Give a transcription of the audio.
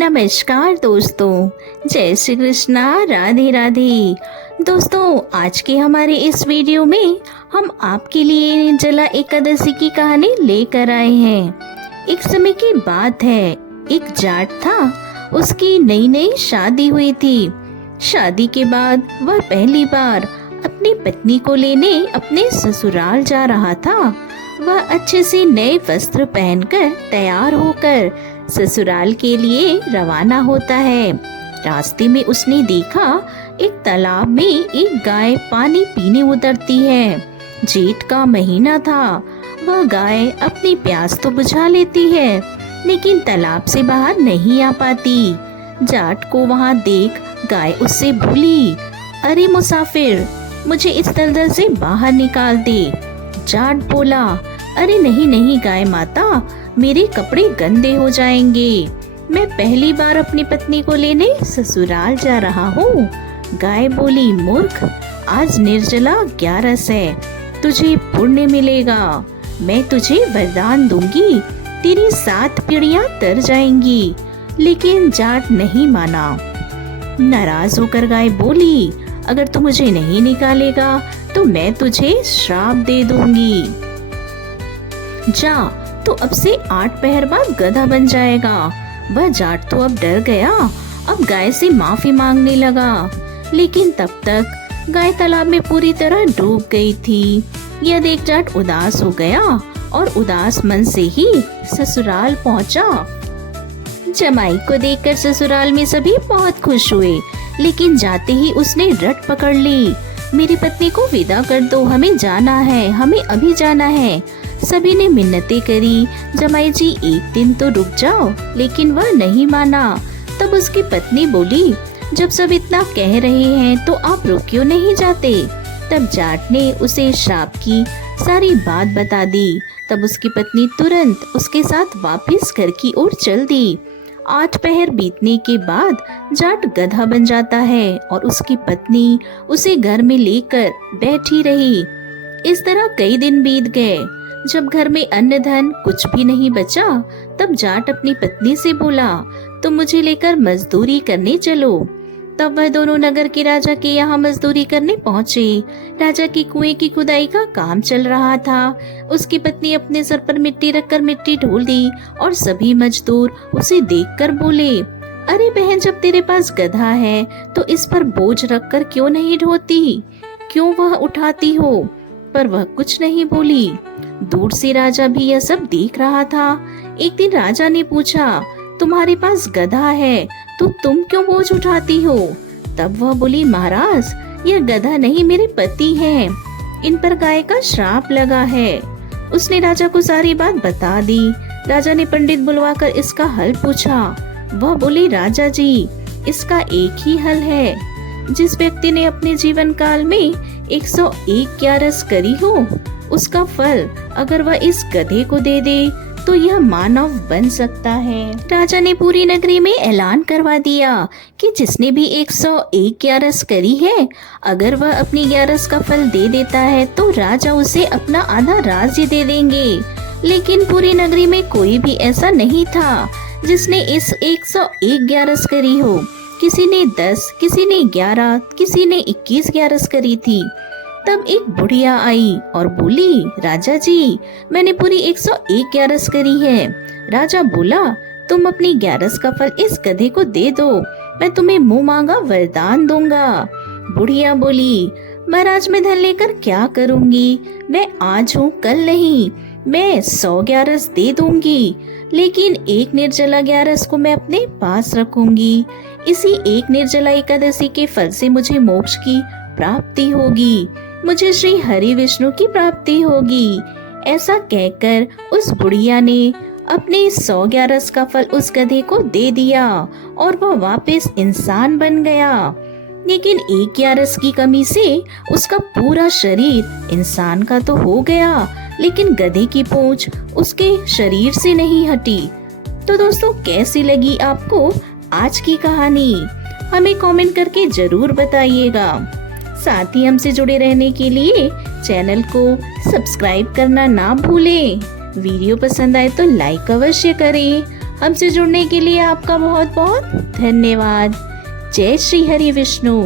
नमस्कार दोस्तों, जय श्री कृष्णा, राधे राधे। दोस्तों, आज के हमारे इस वीडियो में हम आपके लिए निर्जला एकादशी की कहानी लेकर आए हैं। एक समय की बात है, एक जाट था, उसकी नई नई शादी हुई थी। शादी के बाद वह पहली बार अपनी पत्नी को लेने अपने ससुराल जा रहा था। वह अच्छे से नए वस्त्र पहनकर तैयार होकर ससुराल के लिए रवाना होता है। रास्ते में उसने देखा एक तालाब में एक गाय पानी पीने उतरती है। जेठ का महीना था। वह गाय अपनी प्यास तो बुझा लेती है, लेकिन तालाब से बाहर नहीं आ पाती। जाट को वहां देख गाय उससे बोली, अरे मुसाफिर, मुझे इस दलदल से बाहर निकाल दे। जाट बोला, अरे नहीं नहीं गाय माता, मेरे कपड़े गंदे हो जाएंगे। मैं पहली बार अपनी पत्नी को लेने ससुराल जा रहा हूँ। गाय बोली, मूर्ख, आज निर्जला 11 है, तुझे पुण्य मिलेगा। मैं तुझे वरदान दूंगी, तेरी 7 पीढ़ियां तर जाएंगी। लेकिन जाट नहीं माना। नाराज होकर गाय बोली, अगर तू मुझे नहीं निकालेगा तो मैं तुझे श्राप दे दूंगी। जा, तो अब से 8 पहर बाद गधा बन जाएगा। वह जाट तो अब डर गया, अब गाय से माफी मांगने लगा। लेकिन तब तक गाय तालाब में पूरी तरह डूब गई थी। यह देख जाट उदास हो गया और उदास मन से ही ससुराल पहुंचा। जमाई को देखकर ससुराल में सभी बहुत खुश हुए, लेकिन जाते ही उसने रट पकड़ ली। मेरी पत्नी को विदा कर दो, हमें जाना है, हमें अभी जाना है। सभी ने मिन्नतें करी, जमाई जी एक दिन तो रुक जाओ, लेकिन वह नहीं माना। तब उसकी पत्नी बोली, जब सब इतना कह रहे हैं तो आप रुक क्यों नहीं जाते। तब जाट ने उसे श्राप की सारी बात बता दी। तब उसकी पत्नी तुरंत उसके साथ वापस घर की ओर चल दी। 8 पहर बीतने के बाद जाट गधा बन जाता है और उसकी पत्नी उसे घर में लेकर बैठी रही। इस तरह कई दिन बीत गए। जब घर में अन्न धन कुछ भी नहीं बचा, तब जाट अपनी पत्नी से बोला, तुम मुझे लेकर मजदूरी करने चलो। तब वह दोनों नगर के राजा के यहाँ मजदूरी करने पहुँचे। राजा की कुएं की खुदाई का काम चल रहा था। उसकी पत्नी अपने सर पर मिट्टी रखकर मिट्टी ढोल दी और सभी मजदूर उसे देखकर बोले, अरे बहन, जब तेरे पास गधा है तो इस पर बोझ रखकर क्यों नहीं ढोती, क्यों वह उठाती हो। पर वह कुछ नहीं बोली। दूर से राजा भी यह सब देख रहा था। एक दिन राजा ने पूछा, तुम्हारे पास गधा है तो तुम क्यों बोझ उठाती हो। तब वह बोली, महाराज, यह गधा नहीं, मेरे पति हैं, इन पर गाय का श्राप लगा है। उसने राजा को सारी बात बता दी। राजा ने पंडित बुलवाकर इसका हल पूछा। वह बोली, राजा जी, इसका एक ही हल है। जिस व्यक्ति ने अपने जीवन काल में 101 ग्यारस करी हो, उसका फल अगर वह इस गधे को दे दे तो यह मानव बन सकता है। राजा ने पूरी नगरी में ऐलान करवा दिया कि जिसने भी 101 ग्यारस करी है, अगर वह अपनी ग्यारस का फल दे देता है तो राजा उसे अपना आधा राज्य दे देंगे। लेकिन पूरी नगरी में कोई भी ऐसा नहीं था जिसने इस 101 ग्यारस करी हो। किसी ने 10, किसी ने 11, किसी ने 21 ग्यारस करी थी। तब एक बुढ़िया आई और बोली, राजा जी, मैंने पूरी 101 ग्यारस करी है। राजा बोला, तुम अपनी ग्यारस का फल इस गधे को दे दो, मैं तुम्हें मुंह मांगा वरदान दूंगा। बुढ़िया बोली, महाराज, मैं धन लेकर क्या करूंगी, मैं आज हूँ कल नहीं, मैं 100 ग्यारस दे दूंगी, लेकिन एक निर्जला ग्यारस को मैं अपने पास रखूंगी। इसी एक निर्जला एकादशी के फल से मुझे मोक्ष की प्राप्ति होगी, मुझे श्री हरि विष्णु की प्राप्ति होगी। ऐसा कहकर उस बुढ़िया ने अपने 100 ग्यारस का फल उस गधे को दे दिया और वह वापस इंसान बन गया। लेकिन एक ग्यारस की कमी से उसका पूरा शरीर इंसान का तो हो गया, लेकिन गधे की पूंछ उसके शरीर से नहीं हटी। तो दोस्तों, कैसी लगी आपको आज की कहानी, हमें कमेंट करके जरूर बताइएगा। साथ ही हमसे जुड़े रहने के लिए चैनल को सब्सक्राइब करना ना भूलें। वीडियो पसंद आए तो लाइक अवश्य करें। हमसे जुड़ने के लिए आपका बहुत बहुत धन्यवाद। जय श्री हरि विष्णु।